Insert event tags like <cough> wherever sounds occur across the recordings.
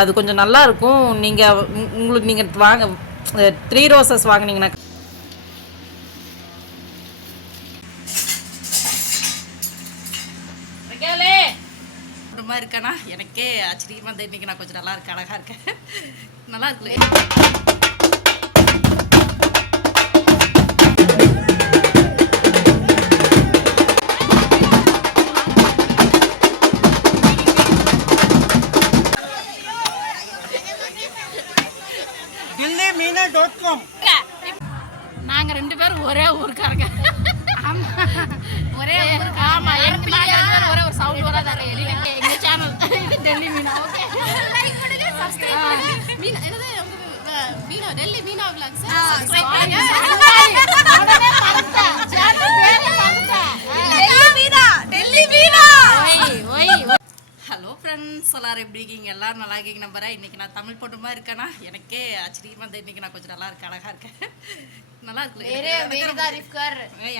அது கொஞ்சம் நல்லா இருக்கும் நீங்கள் உங்களுக்கு நீங்கள் வாங்க த்ரீ ரோசஸ் வாங்குனீங்கன்னா. குடும்பமாக இருக்கேனா? எனக்கே ஆச்சரியமாக வந்து இன்னைக்கு நான் கொஞ்சம் நல்லா இருக்கேன். அழகாக இருக்கேன். <laughs> நல்லா இருக்கு. நாங்கள் ரெண்டு பேரும் ஒரே ஊருக்காரங்க. ஒரே ஆமா எனக்கு ஒரே ஒரு சவுண்ட் வராது எங்க channel Delhi Meena okay. Like Delhi Meena friends எல்லோரும் எப்படி இருக்கீங்க? எல்லோரும் நல்லா இருக்கீங்க நம்புறேன். இன்றைக்கி நான் தமிழ் பொண்ணுமா இருக்கேனா? எனக்கே ஆச்சரியமாக இருந்தது. இன்றைக்கி நான் கொஞ்சம் நல்லா இருக்கேன் அழகாக இருக்கேன். நல்லா இருக்கு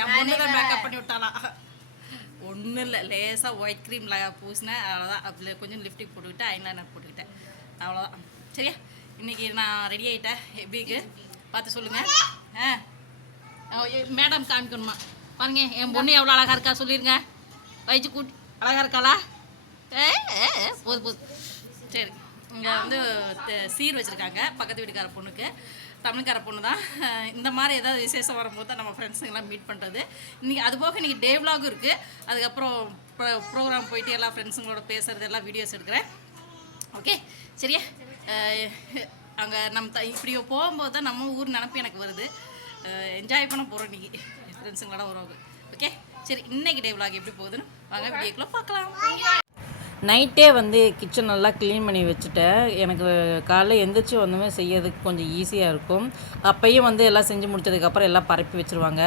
என் பொண்ணு தான் மேக்கப் பண்ணி விட்டாளா? ஒன்றும் இல்லை லேசாக ஒயிட் க்ரீம் பூசினேன். அவ்வளோதான் அதில் கொஞ்சம் லிப்டிக் போட்டுக்கிட்டேன் ஐலைனர் போட்டுக்கிட்டேன். அவ்வளோதான் சரியா? இன்றைக்கி நான் ரெடி ஆகிட்டேன் எப்படி இருக்கு? பார்த்து சொல்லுங்கள் ஆ. மேடம் காமிக்கணுமா? பாருங்க என் பொண்ணு எவ்வளோ அழகாக இருக்கா சொல்லிடுங்க வயிற்று கூட்டி அழகாக இருக்காளா? போது போது. சரி இங்கே வந்து சீர் வச்சுருக்காங்க பக்கத்து வீட்டுக்கார பொண்ணுக்கு. தமிழ்கார பொண்ணு தான் இந்த மாதிரி ஏதாவது விசேஷம் வரும்போது தான் நம்ம ஃப்ரெண்ட்ஸுங்கெல்லாம் மீட் பண்ணுறது இன்றைக்கி அது போக இன்றைக்கி டே விலாகும் இருக்குது அதுக்கப்புறம் ப்ரோ ப்ரோக்ராம் போயிட்டு எல்லா ஃப்ரெண்ட்ஸுங்களோட பேசுகிறது எல்லாம் வீடியோஸ் எடுக்கிறேன். ஓகே சரியா? அங்கே நம்ம த இப்படி போகும்போது தான் நம்ம ஊர் நினப்பு எனக்கு வருது. என்ஜாய் பண்ண போகிறோம் இன்றைக்கி ஃப்ரெண்ட்ஸுங்களோட உறவு ஓகே சரி இன்னைக்கு டே விலாக் எப்படி போகுதுன்னு வாங்க வீடியோக்குள்ளே பார்க்கலாம். நைட்டே வந்து கிச்சன் நல்லா க்ளீன் பண்ணி வச்சுட்டேன். எனக்கு காலைல எந்திரிச்சு வந்தோமே செய்யறதுக்கு கொஞ்சம் ஈஸியாக இருக்கும். அப்பையும் வந்து எல்லாம் செஞ்சு முடிச்சதுக்கப்புறம் எல்லாம் பரப்பி வச்சுருவாங்க.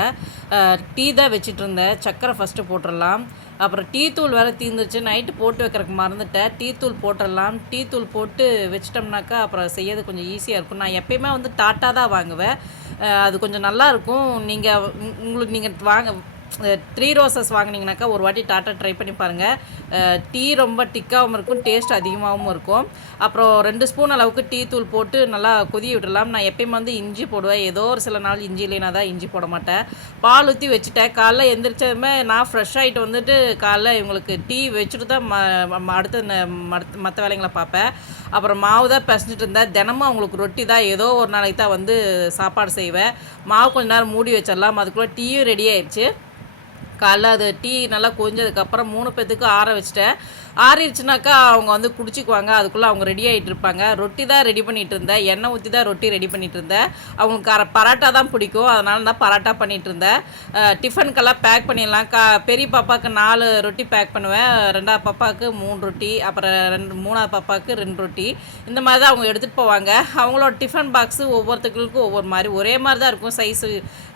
டீ தான் வச்சுட்டு இருந்தேன். சக்கரை ஃபஸ்ட்டு போட்டுடலாம் அப்புறம் டீ தூள் வேறு தீர்ந்துருச்சு நைட்டு போட்டு வைக்கிறதுக்கு மறந்துட்டேன். டீ தூள் போட்டுடலாம் டீ தூள் போட்டு வச்சிட்டோம்னாக்கா அப்புறம் செய்யறது கொஞ்சம் ஈஸியாக இருக்கும். நான் எப்பயுமே வந்து டாட்டா தான் வாங்குவேன். அது கொஞ்சம் நல்லா இருக்கும். நீங்கள் உங்களுக்கு நீங்கள் வாங்க த்ரீ ரோசஸ் வாங்கினீங்கனாக்கா ஒரு வாட்டி டாட்டா ட்ரை பண்ணி பாருங்கள் டீ ரொம்ப டிக்காகவும் இருக்கும் டேஸ்ட் அதிகமாகவும் இருக்கும். அப்புறம் ரெண்டு ஸ்பூன் அளவுக்கு டீ தூள் போட்டு நல்லா கொதி விடலாம். நான் எப்பயும் வந்து இஞ்சி போடுவேன். ஏதோ ஒரு சில நாள் இஞ்சி இல்லைனா தான் இஞ்சி போட மாட்டேன். பால் ஊற்றி வச்சுட்டேன். காலைல எந்திரிச்சதுமே நான் ஃப்ரெஷ் ஆகிட்டு வந்துட்டு காலைல இவங்களுக்கு டீ வச்சுட்டு தான் ம ம- அடுத்த மற்ற வேலைங்களை பார்ப்பேன். அப்புறம் மாவு தான் பிசைஞ்சிட்டு இருந்தேன் தினமும் அவங்களுக்கு ரொட்டி தான். ஏதோ ஒரு நாளைக்கு தான் வந்து சாப்பாடு செய்வேன் மாவு கொஞ்ச நேரம் மூடி வச்சிடலாம். அதுக்குள்ளே டீயும் ரெடி ஆயிடுச்சு காலைல அது டீ நல்லா கொஞ்சதுக்கப்புறம் மூணு பேத்துக்கு ஆற வச்சிட்டேன். ஆறிடுச்சுனாக்கா அவங்க வந்து குடிச்சிக்குவாங்க. அதுக்குள்ளே அவங்க ரெடி ஆகிட்டு இருப்பாங்க. ரொட்டி தான் ரெடி பண்ணிட்டு இருந்தேன் எண்ணெய் ஊற்றி தான் ரொட்டி ரெடி பண்ணிகிட்டு இருந்தேன் அவங்களுக்கு அரை பரோட்டா தான் பிடிக்கும். அதனால தான் பரோட்டா பண்ணிகிட்டு இருந்தேன் டிஃபனுக்கெல்லாம் பேக் பண்ணிடலாம் கா பெரிய பாப்பாவுக்கு நாலு ரொட்டி பேக் பண்ணுவேன். ரெண்டாவது பாப்பாவுக்கு மூணு ரொட்டி. அப்புறம் ரெண்டு மூணாவது பாப்பாவுக்கு ரெண்டு ரொட்டி. இந்த மாதிரி தான் அவங்க எடுத்துகிட்டு போவாங்க. அவங்களோட டிஃபன் பாக்ஸு ஒவ்வொருத்தங்களுக்கும் ஒவ்வொரு மாதிரி. ஒரே மாதிரி தான் இருக்கும் சைஸு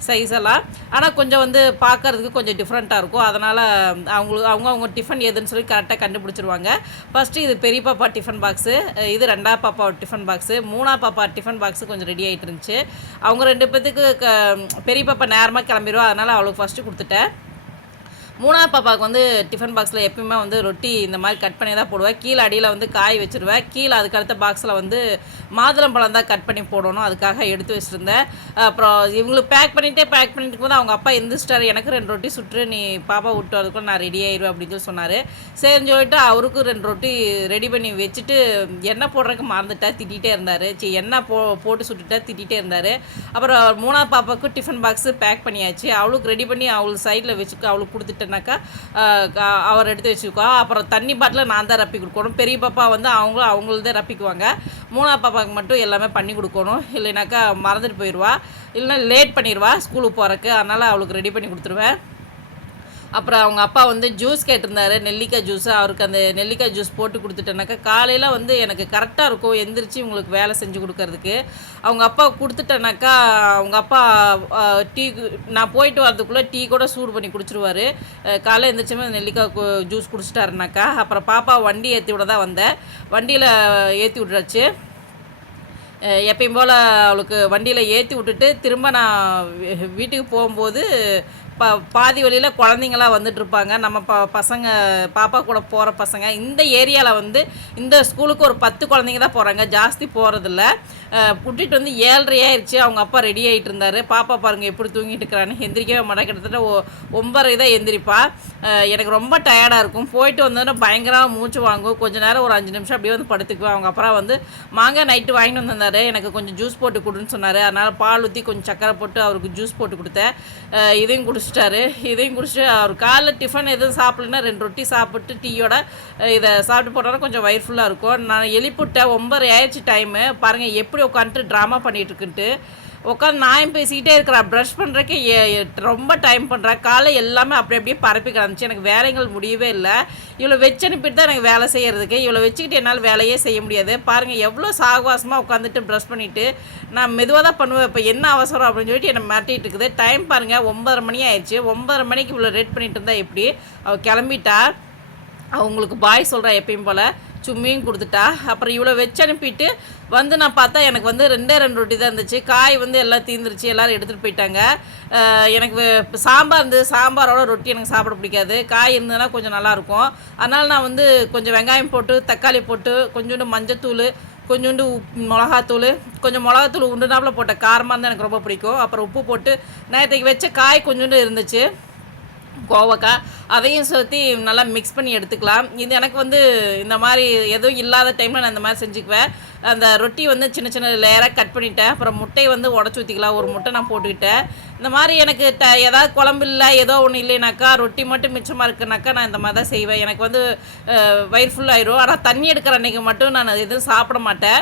சைஸ் எல்லாம். ஆனால் கொஞ்சம் வந்து பார்க்கறதுக்கு கொஞ்சம் டிஃப்ரெண்ட்டாக இருக்கும். அதனால் அவங்களுக்கு அவங்க அவங்க டிஃபன் எதுன்னு சொல்லி கரெக்டாக கண்டுபிடிச்சிருவாங்க ஃபஸ்ட்டு இது பெரிய பாப்பா டிஃபன் பாக்ஸு இது ரெண்டா பாப்பா டிஃபன் பாக்ஸு மூணாவது பாப்பா டிஃபன் பாக்ஸு கொஞ்சம் ரெடி ஆகிட்டு இருந்துச்சு. அவங்க ரெண்டு பேத்துக்கு க பெரிய பாப்பா நேரமாக கிளம்பிடுவா அதனால் அவளுக்கு ஃபஸ்ட்டு கொடுத்துட்டேன். மூணாவது பாப்பாவுக்கு வந்து டிஃபன் பாக்ஸில் எப்பயுமே வந்து ரொட்டி இந்த மாதிரி கட் பண்ணி தான் போடுவேன். கீழே அடியில் வந்து காய் வச்சுருவேன். கீழே அதுக்கு அடுத்த பாக்ஸில் வந்து மாதுளம்பழம் தான் கட் பண்ணி போடணும். அதுக்காக எடுத்து வச்சுருந்தேன். அப்புறம் இவங்களுக்கு பேக் பண்ணிகிட்டே பேக் பண்ணிட்டு போது அவங்க அப்பா எந்திரிச்சிட்டாரு. எனக்கு ரெண்டு ரொட்டி சுட்டு நீ பாப்பா விட்டு வரதுக்குள்ள நான் ரெடி ஆயிடுவேன் அப்படின்னு சொல்லி சொன்னார். சரின்னு சொல்லிட்டு அவருக்கும் ரெண்டு ரொட்டி ரெடி பண்ணி வச்சுட்டு எண்ணெய் போடுறதுக்கு மறந்துட்டா திட்டிகிட்டே இருந்தார். சரி எண்ணெய் போ போட்டு சுட்டுட்டா திட்டிகிட்டே இருந்தார். அப்புறம் மூணாவது பாப்பாவுக்கு டிஃபன் பாக்ஸு பேக் பண்ணியாச்சு. அவளுக்கு ரெடி பண்ணி அவளுக்கு சைடில் வச்சுக்க அவளுக்கு கொடுத்துட்டேன் ஆஹ் அவர் எடுத்து வச்சுக்கோ. அப்புறம் தண்ணி பாட்டில் நான் தான் ரப்பி கொடுக்கணும். பெரிய பாப்பா வந்து அவங்களும் அவங்களதே ரப்பிக்குவாங்க. மூணா பாப்பாவுக்கு மட்டும் எல்லாமே பண்ணி கொடுக்கணும். இல்லைனாக்கா மறந்துட்டு போயிடுவா. இல்லைன்னா லேட் பண்ணிடுவா ஸ்கூலுக்கு போகிறக்கு அதனால் அவளுக்கு ரெடி பண்ணி கொடுத்துருவேன். அப்புறம் அவங்க அப்பா வந்து ஜூஸ் கேட்டிருந்தாரு. நெல்லிக்காய் ஜூஸ் அவருக்கு அந்த நெல்லிக்காய் ஜூஸ் போட்டு கொடுத்துட்டேனாக்கா காலையில் வந்து எனக்கு கரெக்டாக இருக்கும். எந்திரிச்சு உங்களுக்கு வேலை செஞ்சு கொடுக்கறதுக்கு. அவங்க அப்பா கொடுத்துட்டேனாக்கா அவங்க அப்பா டீ நான் போயிட்டு வரதுக்குள்ளே டீ கூட சூடு பண்ணி குடிச்சிருவாரு. காலையில் எந்திரிச்சோமே எந்திரிச்சுமே நெல்லிக்காய் ஜூஸ் குடிச்சிட்டாருனாக்கா அப்புறம் பாப்பா வண்டி ஏற்றி விட தான் வந்தேன் வண்டியில் ஏற்றி விட்றாச்சு எப்பயும் போல் அவளுக்கு வண்டியில் ஏற்றி விட்டுட்டு திரும்ப நான் வீட்டுக்கு போகும்போது ப பாதி வழியில் குழந்தைங்களாம் வந்துட்டு இருப்பாங்க நம்ம ப பசங்க பாப்பா கூட போகிற பசங்க இந்த ஏரியாவில் வந்து இந்த ஸ்கூலுக்கு ஒரு பத்து குழந்தைங்க தான் போகிறாங்க ஜாஸ்தி போகிறதில்ல கூட்டிகிட்டு வந்து ஏழரை ஆயிடுச்சு அவங்க அப்பா ரெடி ஆகிட்டு இருந்தார். பாப்பா பாருங்க எப்படி தூங்கிட்டு இருக்கிறான்னு. எந்திரிக்கவே மாட்டா. கிட்டத்தட்ட ஒ- ஒன்பதரை தான் எந்திரிப்பா. எனக்கு ரொம்ப டயர்டாக இருக்கும். போயிட்டு வந்தோன்னா பயங்கரமாக மூச்சு வாங்கும். கொஞ்ச நேரம் ஒரு அஞ்சு நிமிஷம் அப்படியே வந்து படுத்துக்குவேன். அவங்க அப்புறம் வந்து மாங்காய் நைட்டு வாங்கிட்டு வந்தார் எனக்கு கொஞ்சம் ஜூஸ் போட்டு கொடுன்னு சொன்னார். அதனால் பால் ஊற்றி கொஞ்சம் சக்கரை போட்டு அவருக்கு ஜூஸ் போட்டு கொடுத்தேன். இதையும் குடிச்சிட்டாரு. இதையும் குடிச்சிட்டு அவர் காலைல டிஃபன் எதுவும் சாப்பிடலன்னா ரெண்டு ரொட்டி சாப்பிட்டு டீயோட இதை சாப்பிட்டு போட்டோன்னா கொஞ்சம் வயிறு ஃபுல்லாக இருக்கும். நான் எழுப்பிவிட்டேன். ஒன்பது ஆயிடுச்சு டைமு பாருங்கள் எப்படி உட்காந்துட்டு ட்ராமா பண்ணிகிட்டு இருக்குன்ட்டு உட்காந்து நாயம் பேசிக்கிட்டே இருக்கிறா ப்ரஷ் பண்ணுறக்கே ரொம்ப டைம் பண்ணுறா காலை எல்லாமே அப்படி அப்படியே பரப்பி கிடந்துச்சு. எனக்கு வேலைகள் முடியவே இல்லை. இவ்வளோ வச்சு அனுப்பிட்டு தான் எனக்கு வேலை செய்கிறதுக்கு இவ்வளோ வச்சுக்கிட்டு என்னால் வேலையே செய்ய முடியாது. பாருங்கள் எவ்வளோ சாகவாசமாக உட்காந்துட்டு ப்ரஷ் பண்ணிவிட்டு நான் மெதுவாக தான் பண்ணுவேன். இப்போ என்ன அவசரம் அப்படின்னு சொல்லிட்டு என்னை மாட்டிகிட்டு இருக்குது. டைம் பாருங்கள் ஒன்பதரை மணி ஆயிடுச்சு. ஒன்பதரை மணிக்கு இவ்வளோ ரெட் பண்ணிட்டு இருந்தால் எப்படி? அவள் கிளம்பிட்டா. அவங்களுக்கு பாய் சொல்கிறா எப்பயும் போல் சும்மியும் கொடுத்துட்டா. அப்புறம் இவ்வளோ வச்சு அனுப்பிட்டு வந்து நான் பார்த்தா எனக்கு வந்து ரெண்டே ரெண்டு ரொட்டி தான் இருந்துச்சு. காய் வந்து எல்லாம் தீந்துருச்சு. எல்லோரும் எடுத்துகிட்டு போயிட்டாங்க. எனக்கு சாம்பார் இருந்தது. சாம்பாரோட ரொட்டி எனக்கு சாப்பிட பிடிக்காது. காய் இருந்ததுன்னா கொஞ்சம் நல்லாயிருக்கும். அதனால் நான் வந்து கொஞ்சம் வெங்காயம் போட்டு தக்காளி போட்டு கொஞ்சோண்டு மஞ்சத்தூள் கொஞ்சோண்டு உப் மிளகாத்தூள் கொஞ்சம் மிளகாத்தூள் உண்டுனாப்புல போட்ட காரமாக இருந்தால் எனக்கு ரொம்ப பிடிக்கும். அப்புறம் உப்பு போட்டு நேற்றுக்கு வச்ச காய் கொஞ்சோண்டு இருந்துச்சு. கோவக்காய் அதையும் சேர்த்து நல்லா மிக்ஸ் பண்ணி எடுத்துக்கலாம். இது எனக்கு வந்து இந்த மாதிரி எதுவும் இல்லாத டைமில் நான் இந்த மாதிரி செஞ்சுக்குவேன். அந்த ரொட்டி வந்து சின்ன சின்ன லேயராக கட் பண்ணிட்டேன். அப்புறம் முட்டையை வந்து உடச்சி ஊற்றிக்கலாம் ஒரு முட்டை நான் போட்டுக்கிட்டேன். இந்த மாதிரி எனக்கு ட ஏதாவது குழம்பு இல்லை ஏதோ ஒன்று இல்லைனாக்கா ரொட்டி மட்டும் மிச்சமாக இருக்குனாக்கா நான் இந்த மாதிரி தான் செய்வேன். எனக்கு வந்து அஹ், வயிறு ஃபுல்லாயிரும் ஆனால் தண்ணி எடுக்கிற அன்றைக்கி மட்டும் நான் எதுவும் சாப்பிட மாட்டேன்.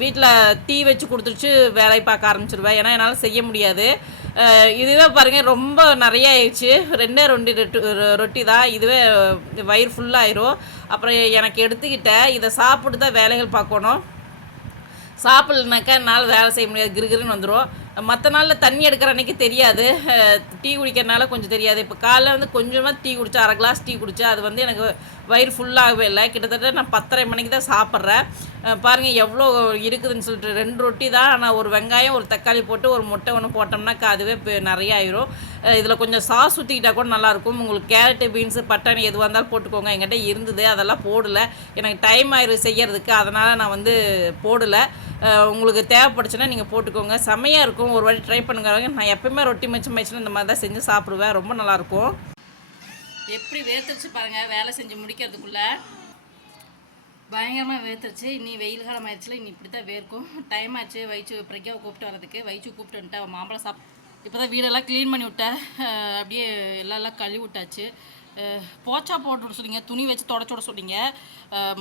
வீட்டில் தீ வச்சு கொடுத்துருச்சு வேலை பார்க்க ஆரம்பிச்சிருவேன். ஏன்னா என்னால் செய்ய முடியாது. இதுதான் இதுவே பாருங்கள் ரொம்ப நிறைய ஆயிடுச்சு ரெண்டே ரெண்டு ரொட்டி ரொட்டி தான் இதுவே வயிறு ஃபுல்லாயிரும் அப்புறம் எனக்கு எடுத்துக்கிட்டேன் இதை சாப்பிட்டு தான் வேலைகள் பார்க்கணும். சாப்பிட்லனாக்கா என்னால் வேலை செய்ய முடியாது. கிருகிருன்னு வந்துடும் மற்ற நாளில் தண்ணி எடுக்கிற அன்னைக்கு தெரியாது. டீ குடிக்கிறனால கொஞ்சம் தெரியாது. இப்போ காலைல வந்து கொஞ்சமாக டீ குடித்தா அரை கிளாஸ் டீ குடித்தா அது வந்து எனக்கு வயிறு ஃபுல்லாகவே இல்லை. கிட்டத்தட்ட நான் பத்தரை மணிக்கு தான் சாப்பிட்றேன். பாருங்கள் எவ்வளோ இருக்குதுன்னு சொல்லிட்டு ரெண்டு ரொட்டி தான். ஆனால் ஒரு வெங்காயம் ஒரு தக்காளி போட்டு ஒரு முட்டை ஒன்று போட்டோம்னாக்கா அதுவே இப்போ நிறைய ஆயிரும் இதில் கொஞ்சம் சாஸ் ஊற்றிக்கிட்டா கூட நல்லாயிருக்கும். உங்களுக்கு கேரட்டு பீன்ஸு பட்டாணி எதுவாக இருந்தாலும் போட்டுக்கோங்க. என்கிட்ட இருந்தது அதெல்லாம் போடலை. எனக்கு டைம் ஆயிரும் செய்யறதுக்கு அதனால் நான் வந்து போடலை. உங்களுக்கு தேவைப்படுச்சுன்னா நீங்கள் போட்டுக்கோங்க. செம்மையாக இருக்கும். ஒரு வாட்டி ட்ரை பண்ணுங்க. நான் எப்பயுமே ரொட்டி மிச்சம் மிச்சம் இந்த மாதிரி தான் செஞ்சு சாப்பிடுவேன். ரொம்ப நல்லாயிருக்கும். எப்படி வேர்த்துருச்சு பாருங்கள் வேலை செஞ்சு முடிக்கிறதுக்குள்ளே. பயங்கரமாக வேர்த்துருச்சு. இன்னி வெயில் காலம் ஆயிடுச்சுல இன்னி இப்படி தான் வேர்க்கும். டைம் ஆச்சு. வயிற்று பிரக்யாவை கூப்பிட்டு வரதுக்கு வயிற்று கூப்பிட்டு வந்துட்டு அவன் மாம்பழம் சாப் இப்போ தான் வீடெல்லாம் க்ளீன் பண்ணி விட்டேன். அப்படியே எல்லாம் கழுவி விட்டாச்சு. போச்சா போட்டு விட சொன்னீங்க துணி வச்சு தொடச்சி விட சொன்னீங்க.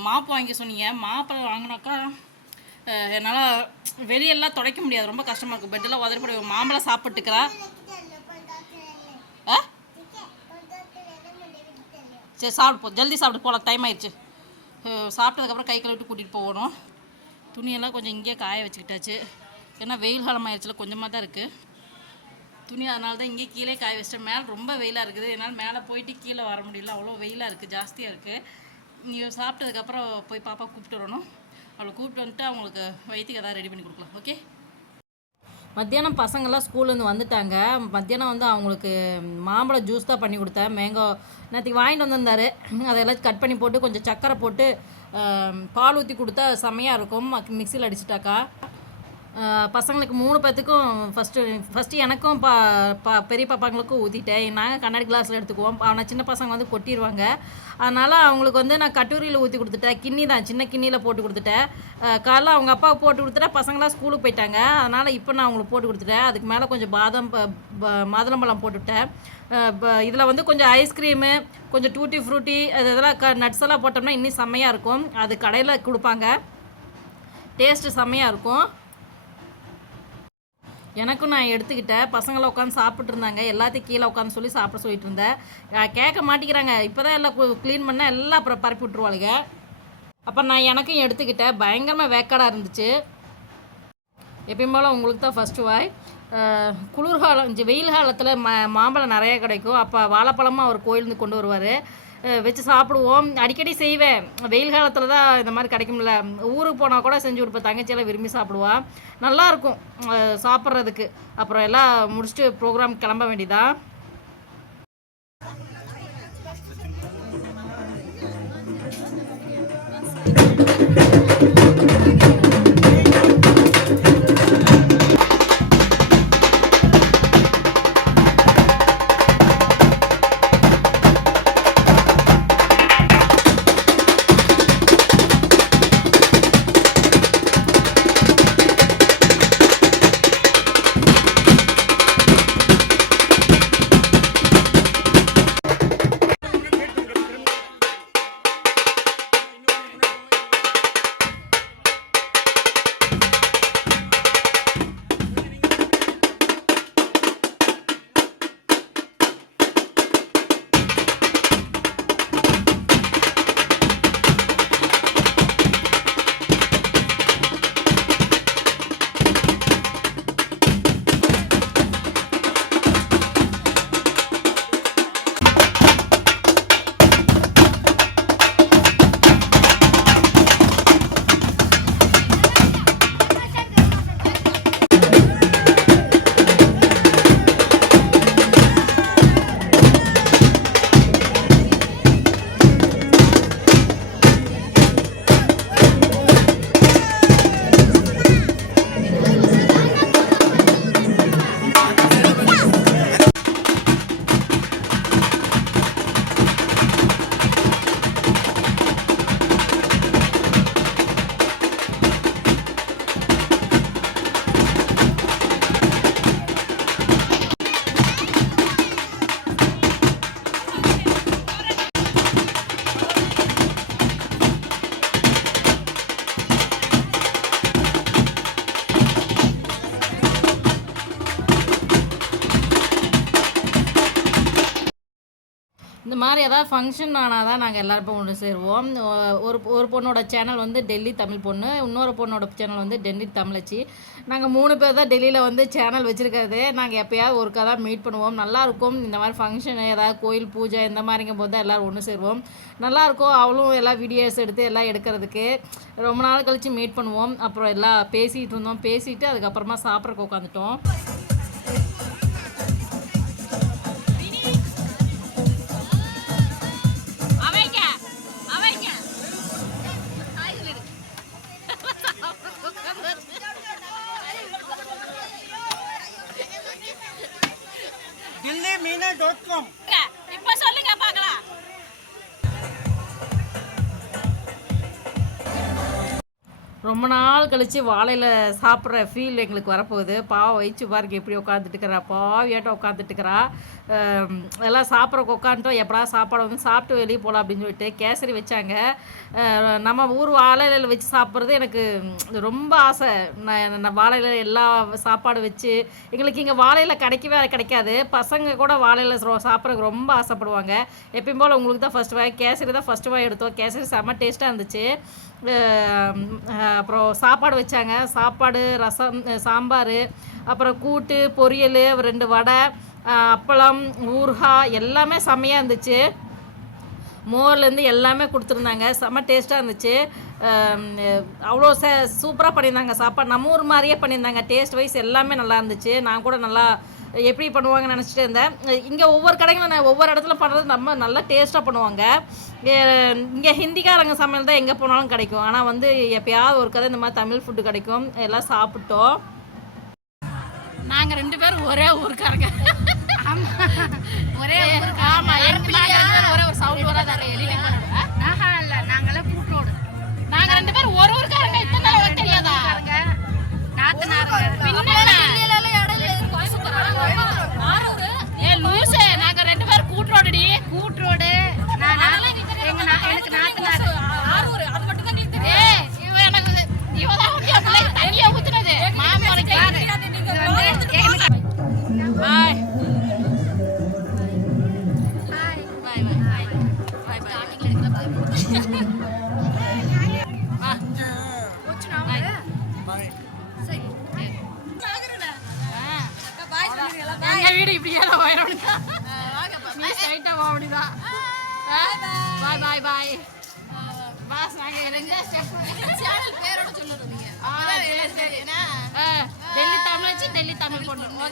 மாப்பு வாங்கி சொன்னீங்க. மாப்பை வாங்கினாக்கா என்னால் வெளியெல்லாம் துடைக்க முடியாது. ரொம்ப கஷ்டமாக இருக்குது பெட்டெல்லாம் உதறி போடு மாம்பழம் சாப்பிட்டுக்கிறா ஆ சரி சாப்பிட்டு போ. ஜல்தி சாப்பிட்டு போகலாம் டைம் ஆயிடுச்சு. சாப்பிட்டதுக்கப்புறம் கை கழுவிட்டு கூட்டிகிட்டு போகணும். துணியெல்லாம் கொஞ்சம் இங்கேயே காய வச்சுக்கிட்டாச்சு. ஏன்னா வெயில் காலம் ஆயிடுச்சுல கொஞ்சமாக தான் இருக்குது துணி அதனால தான் இங்கே கீழே காய வச்சிட்டேன். மேலே ரொம்ப வெயிலாக இருக்குது. என்னால் மேலே போயிட்டு கீழே வர முடியல. அவ்வளோ வெயிலாக இருக்குது ஜாஸ்தியாக இருக்குது நீ சாப்பிட்டதுக்கப்புறம் போய் பாப்பா கூப்பிட்டு வரணும். அவளை கூப்பிட்டு வந்துட்டு அவங்களுக்கு வயிற்றுக்கு எதாவது ரெடி பண்ணி கொடுக்கலாம். ஓகே மத்தியானம் பசங்கள்லாம் ஸ்கூல்லேருந்து வந்துட்டாங்க. மத்தியானம் வந்து அவங்களுக்கு மாம்பழம் ஜூஸ் தான் பண்ணி கொடுத்தேன். மேங்கோ நேற்றுக்கு வாங்கிட்டு வந்திருந்தாரு. அதெல்லாம் கட் பண்ணி போட்டு கொஞ்சம் சக்கரை போட்டு பால் ஊற்றி கொடுத்தா செம்மையாக இருக்கும். மிக்சியில் அடிச்சிட்டாக்கா. பசங்களுக்கு மூணு பேர்த்துக்கும் ஃபஸ்ட்டு ஃபஸ்ட்டு எனக்கும் பா பா பெரிய பாப்பாங்களுக்கும் ஊற்றிட்டேன் நாங்கள் கண்ணாடி கிளாஸில் எடுத்துக்குவோம். ஆனால் சின்ன பசங்க வந்து கொட்டிடுவாங்க அதனால் அவங்களுக்கு வந்து நான் கட்டுரியில் ஊற்றி கொடுத்துட்டேன். கிண்ணி தான் சின்ன கிண்ணியில் போட்டு கொடுத்துட்டேன். காலைல அவங்க அப்பாவுக்கு போட்டு கொடுத்துட்டா பசங்களாம் ஸ்கூலுக்கு போயிட்டாங்க. அதனால் இப்போ நான் அவங்களுக்கு போட்டு கொடுத்துட்டேன். அதுக்கு மேலே கொஞ்சம் பாதம் ப- ப- மாதுளம்பழம் போட்டுவிட்டேன் இதில் வந்து கொஞ்சம் ஐஸ்கிரீமு கொஞ்சம் டூட்டி ஃப்ரூட்டி அது இதெல்லாம் க நட்ஸ் எல்லாம் போட்டோம்னா இன்னும் செம்மையாக இருக்கும். அது கடையில் கொடுப்பாங்க. டேஸ்ட்டு செம்மையாக இருக்கும். எனக்கும் நான் எடுத்துக்கிட்டேன். பசங்களை உட்காந்து சாப்பிட்டு இருந்தாங்க எல்லாத்தையும் கீழே உட்காந்து சொல்லி சாப்பிட சொல்லிட்டு இருந்தேன் கேட்க மாட்டேங்கிறாங்க. இப்போ தான் எல்லாம் க்ளீன் பண்ணால் எல்லாம் அப்புறம் பரப்பி விட்ருவாளுங்க அப்போ நான் எனக்கும் எடுத்துக்கிட்டேன். பயங்கரமாக வேக்காடாக இருந்துச்சு. எப்பயும் போல் உங்களுக்கு தான் ஃபஸ்ட்டு வாய். குளிர்காலம் இந்த வெயில் காலத்தில் ம மாம்பழம் நிறைய கிடைக்கும். அப்போ வாழைப்பழமாக அவர் கோயிலேருந்து கொண்டு வருவார். வச்சு சாப்பிடுவோம். அடிக்கடி செய்வேன். வெயில் காலத்தில் தான் இந்த மாதிரி கிடைக்கும்ல. ஊருக்கு போனால் கூட செஞ்சு கொடுப்பேன். தங்கச்சியெல்லாம் விரும்பி சாப்பிடுவா. நல்லாயிருக்கும் சாப்பிட்றதுக்கு. அப்புறம் எல்லாம் முடிச்சுட்டு ப்ரோக்ராம் கிளம்ப வேண்டியதான் மாதிரி ஏதாவது ஃபங்க்ஷன் ஆனால் தான் நாங்கள் எல்லாருமே ஒன்று சேருவோம். ஒரு ஒரு பொண்ணோட சேனல் வந்து டெல்லி தமிழ் பொண்ணு இன்னொரு பொண்ணோட சேனல் வந்து டெல்லி தமிழச்சி. நாங்கள் மூணு பேர் தான் டெல்லியில் வந்து சேனல் வச்சுருக்கிறது. நாங்கள் எப்போயாவது ஒருக்கா தான் மீட் பண்ணுவோம். நல்லாயிருக்கும் இந்த மாதிரி ஃபங்க்ஷன் ஏதாவது கோயில் பூஜை இந்த மாதிரிங்கும் போது தான் எல்லோரும் ஒன்று சேருவோம். நல்லாயிருக்கும் அவளும் எல்லாம் வீடியோஸ் எடுத்து எல்லாம் எடுக்கிறதுக்கு. ரொம்ப நாள் கழித்து மீட் பண்ணுவோம். அப்புறம் எல்லாம் பேசிகிட்டு இருந்தோம். பேசிட்டு அதுக்கப்புறமா சாப்பிட்றக்கு உட்காந்துட்டோம். கழித்து வாழையில் சாப்பிட்ற ஃபீல் எங்களுக்கு வரப்போகுது. பாவம் வயிற்று பாருங்க எப்படி உட்காந்துட்டுக்கிறா பாவியாட்டம் உட்காந்துட்டுக்கிறா எல்லாம் சாப்பிட்றக்கு உட்காந்துட்டோம் எப்படா சாப்பாடு வந்து சாப்பிட்டு வெளியே போகலாம் அப்படின்னு சொல்லிட்டு கேசரி வச்சாங்க. நம்ம ஊர் வாழையில வச்சு சாப்பிட்றது எனக்கு ரொம்ப ஆசை. நான் நான் வாழையில எல்லா சாப்பாடு வச்சு எங்களுக்கு இங்கே வாழையில் கிடைக்கவே கிடைக்காது. பசங்க கூட வாழையில் சாப்பிட்றதுக்கு ரொம்ப ஆசைப்படுவாங்க. எப்பயும் போல் உங்களுக்கு தான் ஃபஸ்ட் வாய் கேசரி தான் ஃபஸ்ட்டு வாய் எடுத்தோம். கேசரி செம்ம டேஸ்ட்டாக இருந்துச்சு. அப்புறம் சாப்பாடு வச்சாங்க. சாப்பாடு ரசம் சாம்பார் அப்புறம் கூட்டு பொரியல் ரெண்டு வடை அப்பளம் ஊறுகாய் எல்லாமே செம்மையாக இருந்துச்சு. மோர்லேருந்து எல்லாமே கொடுத்துருந்தாங்க. செம்ம டேஸ்ட்டாக இருந்துச்சு. அவ்வளோ சே சூப்பராக பண்ணியிருந்தாங்க சாப்பாடு. நம்ம ஊர் மாதிரியே பண்ணியிருந்தாங்க. டேஸ்ட் வைஸ் எல்லாமே நல்லா இருந்துச்சு. நான் கூட நல்லா எப்படி பண்ணுவாங்கன்னு நினச்சிட்டு இருந்தேன். இங்கே ஒவ்வொரு கடைகளும் நான் ஒவ்வொரு இடத்துல பண்ணுறது நம்ம நல்லா டேஸ்ட்டாக பண்ணுவாங்க. இங்கே ஹிந்திக்காரங்க சமையல் தான் எங்கே போனாலும் கிடைக்கும். ஆனால் வந்து எப்பயாவது ஒரு கதை இந்த மாதிரி தமிழ் ஃபுட்டு கிடைக்கும். எல்லாம் சாப்பிட்டோம். நாங்க ரெண்டு பேரும் ஒரே ஊருக்காரங்க. ஒரே ஆமா. எங்க நாங்க ரெண்டு பேரும் ஒரே ஒரு சவுண்ட் வராதாங்க எலியில ஆஹா இல்ல. நாங்கெல்லாம் கூட்டோடு. நாங்க ரெண்டு பேரும் ஒரு ஊருக்காரங்க. இத்தனை தெரியாதா ஏ கூட்ரோடுடி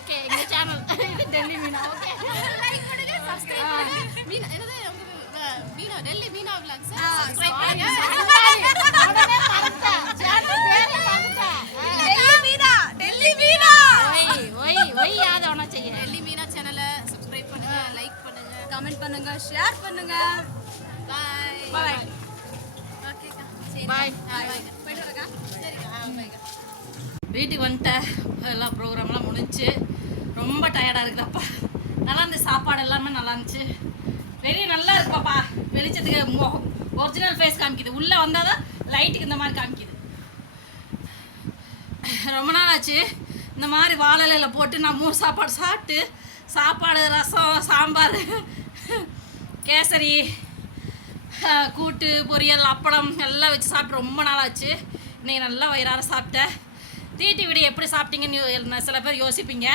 ஓகே எங்க சேனல் இது டெல்லி மீனா ஓகே. லைக் பண்ணுங்க சப்ஸ்கிரைப் பண்ணுங்க. மீனா என்னது மீனா டெல்லி மீனா vlogs? சப்ஸ்கிரைப் பண்ணுங்க. உடனே மறந்துட்டேன். channel பேரே மறந்துட்டேன். ஆ. டெல்லி மீனா டெல்லி மீனா. ஒய், ஒய், ஒய் யாத செய்ய. டெல்லி மீனா சேனலை சப்ஸ்கிரைப் பண்ணுங்க லைக் பண்ணுங்க. கமெண்ட் பண்ணுங்க ஷேர் பண்ணுங்க. பாய் Bye. ஓகேக்கா சரி Bye. போயிட்டு வரக்கா சரிக்கா. வீட்டுக்கு வந்துட்டேன். எல்லாம் ப்ரோக்ராம்லாம் முடிஞ்சுச்சு ரொம்ப டயர்டாக இருக்குதாப்பா நல்லா இருந்துச்சு. சாப்பாடு எல்லாமே நல்லா இருந்துச்சு. வெளியே நல்லா இருக்குப்பாப்பா வெளிச்சத்துக்கு ஒரிஜினல் ஃபேஸ் காமிக்குது. உள்ளே வந்தால் தான் லைட்டுக்கு இந்த மாதிரி காமிக்குது. ரொம்ப நாள் ஆச்சு இந்த மாதிரி வாழை போட்டு நான் மூணு சாப்பாடு சாப்பிட்டு சாப்பாடு ரசம் சாம்பார் கேசரி கூட்டு பொரியல் அப்பளம் எல்லாம் வச்சு சாப்பிட்டு ரொம்ப நாள் ஆச்சு இன்றைக்கி நல்லா வயிறார சாப்பிட்டேன். தீட்டி விட எப்படி சாப்பிட்டீங்கன்னு சில பேர் யோசிப்பீங்க.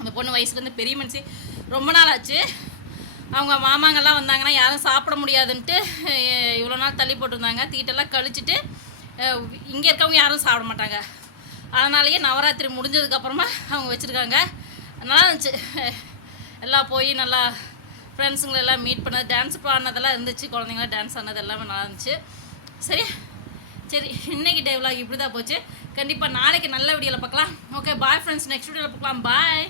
அந்த பொண்ணு வயசுக்கு வந்து பெரிய மனுஷி. ரொம்ப நாள் ஆச்சு அவங்க மாமாங்கள்லாம் வந்தாங்கன்னா யாரும் சாப்பிட முடியாதுன்ட்டு இவ்வளோ நாள் தள்ளி போட்டிருந்தாங்க. தீட்டெல்லாம் கழிச்சிட்டு இங்கே இருக்கவங்க யாரும் சாப்பிட மாட்டாங்க. அதனாலேயே நவராத்திரி முடிஞ்சதுக்கப்புறமா அவங்க வச்சுருக்காங்க. நல்லா இருந்துச்சு. எல்லாம் போய் நல்லா ஃப்ரெண்ட்ஸுங்களெல்லாம் மீட் பண்ணது டான்ஸ் பாடினதெல்லாம் இருந்துச்சு. குழந்தைங்களாம் டான்ஸ் ஆனது எல்லாமே நல்லா இருந்துச்சு. சரி சரி இன்னைக்கு டே இப்படி தான் போச்சு. கண்டிப்பாக நாளைக்கு நல்ல வீடியோவில் பார்க்கலாம். ஓகே பாய் ஃப்ரெண்ட்ஸ் நெக்ஸ்ட் வீடியோவில் பார்க்கலாம். பாய்